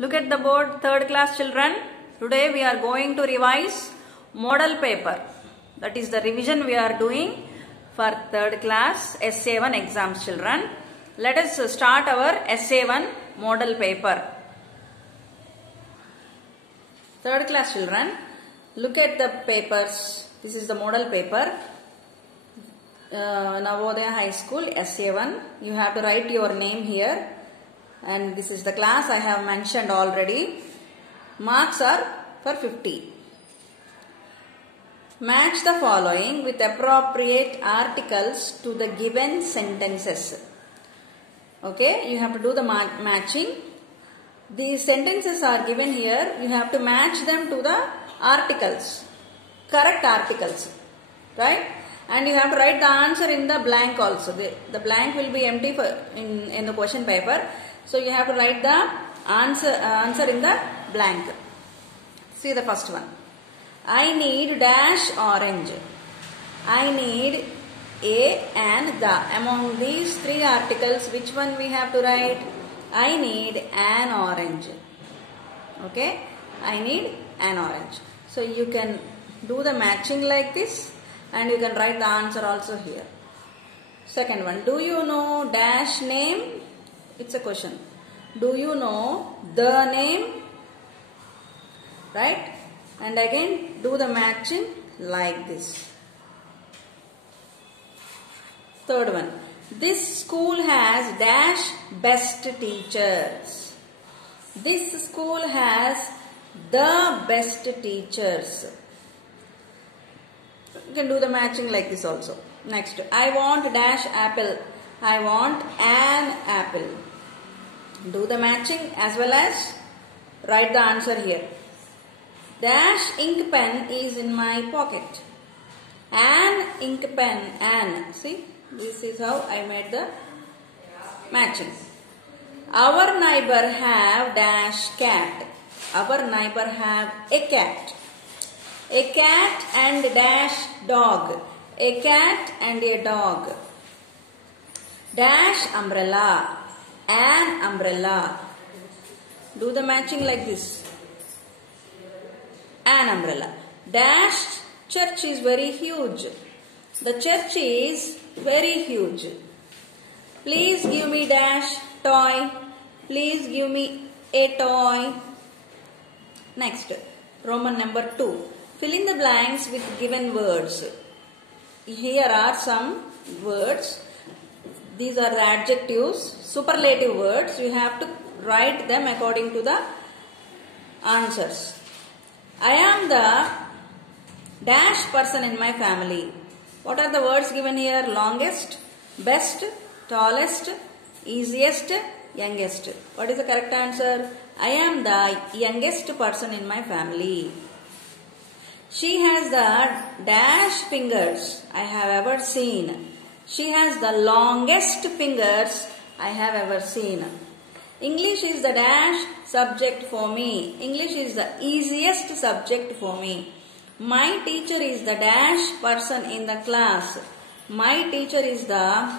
Look at the board, third class children. Today we are going to revise model paper. That is the revision we are doing for third class SA1 exams, children. Let us start our SA1 model paper. Third class children, look at the papers. This is the model paper. Navodaya High School SA1. You have to write your name here. And this is the class I have mentioned already. Marks are for 50. Match the following with appropriate articles to the given sentences. Okay, you have to do the matching. These sentences are given here. You have to match them to the articles, correct articles, right? And you have to write the answer in the blank also. The blank will be empty in the question paper. So you have to write the answer in the blank. See the first one. I need dash orange. I need a and the. Among these three articles, which one we have to write? I need an orange. Okay? I need an orange. So you can do the matching like this and you can write the answer also here. Second one. Do you know dash name? It's a question. Do you know the name? Right? And again do the matching like this. Third one. This school has dash best teachers. This school has the best teachers. You can do the matching like this also. Next. I want dash apple. I want an apple. Do the matching as well as write the answer here. Dash ink pen is in my pocket. An ink pen, an. See, this is how I made the matching. Our neighbor have dash cat. Our neighbor have a cat. A cat and dash dog. A cat and a dog. Dash umbrella. An umbrella. Do the matching like this. An umbrella. Dash church is very huge. The church is very huge. Please give me dash toy. Please give me a toy. Next, Roman number 2. Fill in the blanks with given words. Here are some words. These are the adjectives, superlative words. You have to write them according to the answers. I am the dash person in my family. What are the words given here? Longest, best, tallest, easiest, youngest. What is the correct answer? I am the youngest person in my family. She has the dash fingers I have ever seen. She has the longest fingers I have ever seen. English is the dash subject for me. English is the easiest subject for me. My teacher is the dash person in the class. My teacher is the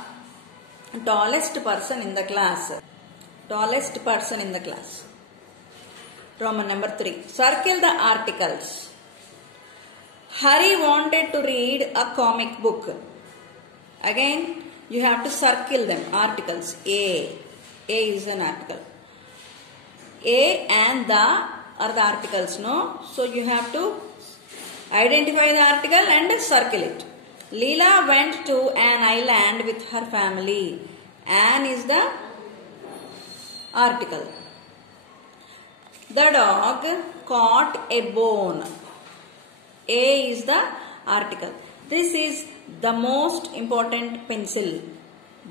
tallest person in the class. Tallest person in the class. Roman number 3. Circle the articles. Hari wanted to read a comic book. Again, you have to circle them. Articles. A is an article. A and the are the articles, no? So you have to identify the article and circle it. Leela went to an island with her family. An is the article. The dog caught a bone. A is the article. This is the most important pencil.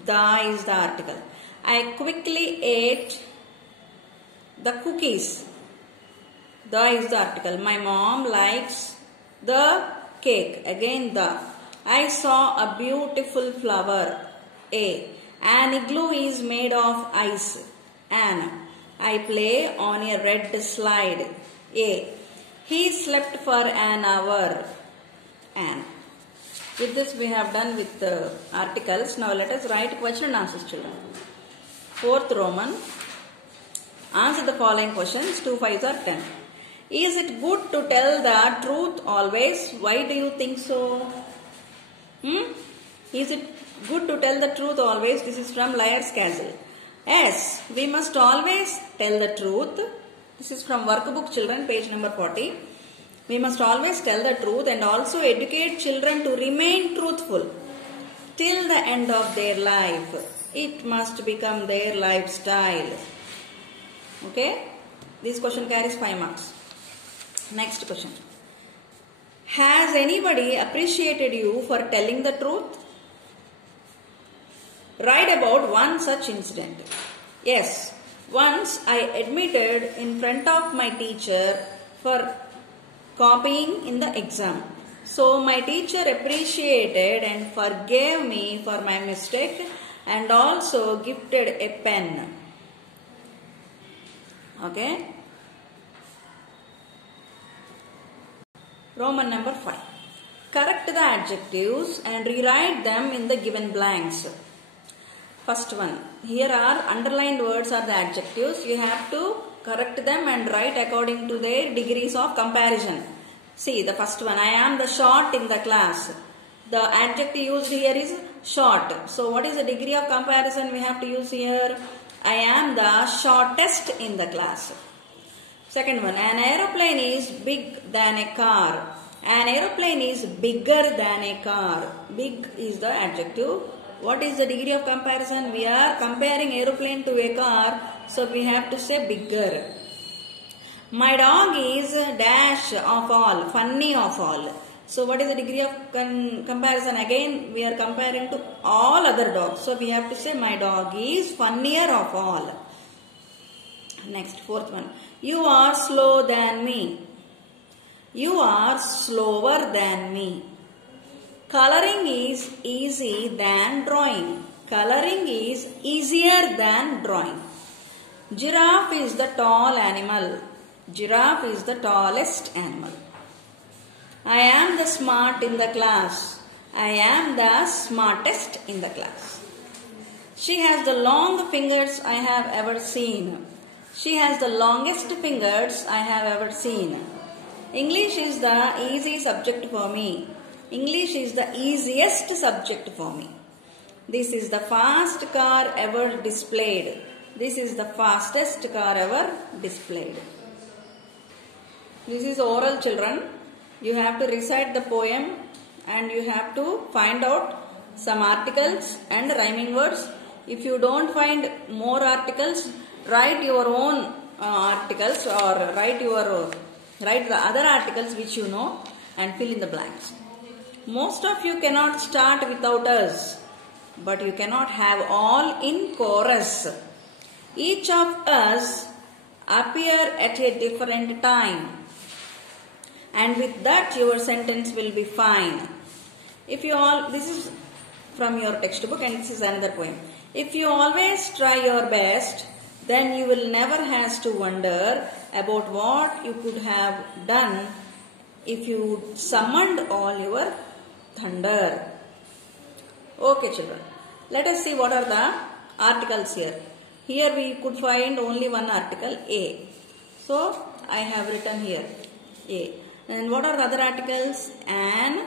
The is the article. I quickly ate the cookies. The is the article. My mom likes the cake. Again the. I saw a beautiful flower. A. An igloo is made of ice. An. I play on a red slide. A. He slept for an hour. An. With this we have done with the articles. Now let us write question and answers, children. Fourth Roman. Answer the following questions. 2 5s are 10. Is it good to tell the truth always? Why do you think so? Is it good to tell the truth always? This is from Liar's Castle. Yes, we must always tell the truth. This is from Workbook Children, page number 40. We must always tell the truth and also educate children to remain truthful till the end of their life. It must become their lifestyle. Okay? This question carries 5 marks. Next question. Has anybody appreciated you for telling the truth? Write about one such incident. Yes, once I admitted in front of my teacher for copying in the exam. So my teacher appreciated and forgave me for my mistake and also gifted a pen. Okay. Roman number 5. Correct the adjectives and rewrite them in the given blanks. First one. Here are underlined words are the adjectives. You have to correct them and write according to their degrees of comparison. See the first one. I am the short in the class. The adjective used here is short. So what is the degree of comparison we have to use here? I am the shortest in the class. Second one. An aeroplane is big than a car. An aeroplane is bigger than a car. Big is the adjective. What is the degree of comparison? We are comparing aeroplane to a car. So we have to say bigger. My dog is dash of all. Funny of all. So what is the degree of comparison? Again we are comparing to all other dogs. So we have to say my dog is funnier of all. Next, fourth one. You are slow than me. You are slower than me. Coloring is easy than drawing. Coloring is easier than drawing. Giraffe is the tall animal. Giraffe is the tallest animal. I am the smart in the class. I am the smartest in the class. She has the long fingers I have ever seen. She has the longest fingers I have ever seen. English is the easy subject for me. English is the easiest subject for me. This is the fast car ever displayed. This is the fastest car ever displayed. This is oral, children. You have to recite the poem and you have to find out some articles and rhyming words. If you don't find more articles, write your own articles or write the other articles which you know and fill in the blanks. Most of you cannot start without us, but you cannot have all in chorus. Each of us appear at a different time, and with that your sentence will be fine. If you all, this is from your textbook and this is another poem. If you always try your best, then you will never have to wonder about what you could have done if you summoned all your thunder. Okay, children. Let us see what are the articles here. Here we could find only one article, A. So I have written here A. And what are the other articles? An,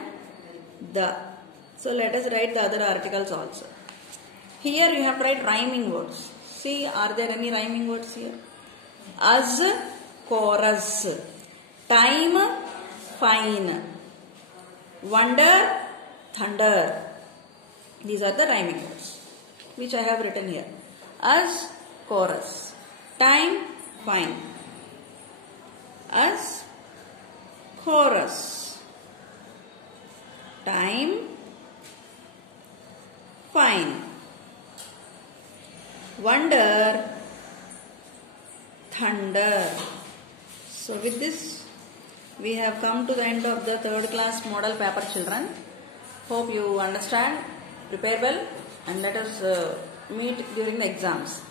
the. So let us write the other articles also. Here you have to write rhyming words. See, are there any rhyming words here? As, chorus. Time, fine. Wonder, thunder. These are the rhyming words which I have written here. As, chorus. Time, fine. As, chorus. Time, fine. Wonder, thunder. So with this we have come to the end of the third class model paper, children. Hope you understand. Prepare well and let us meet during the exams.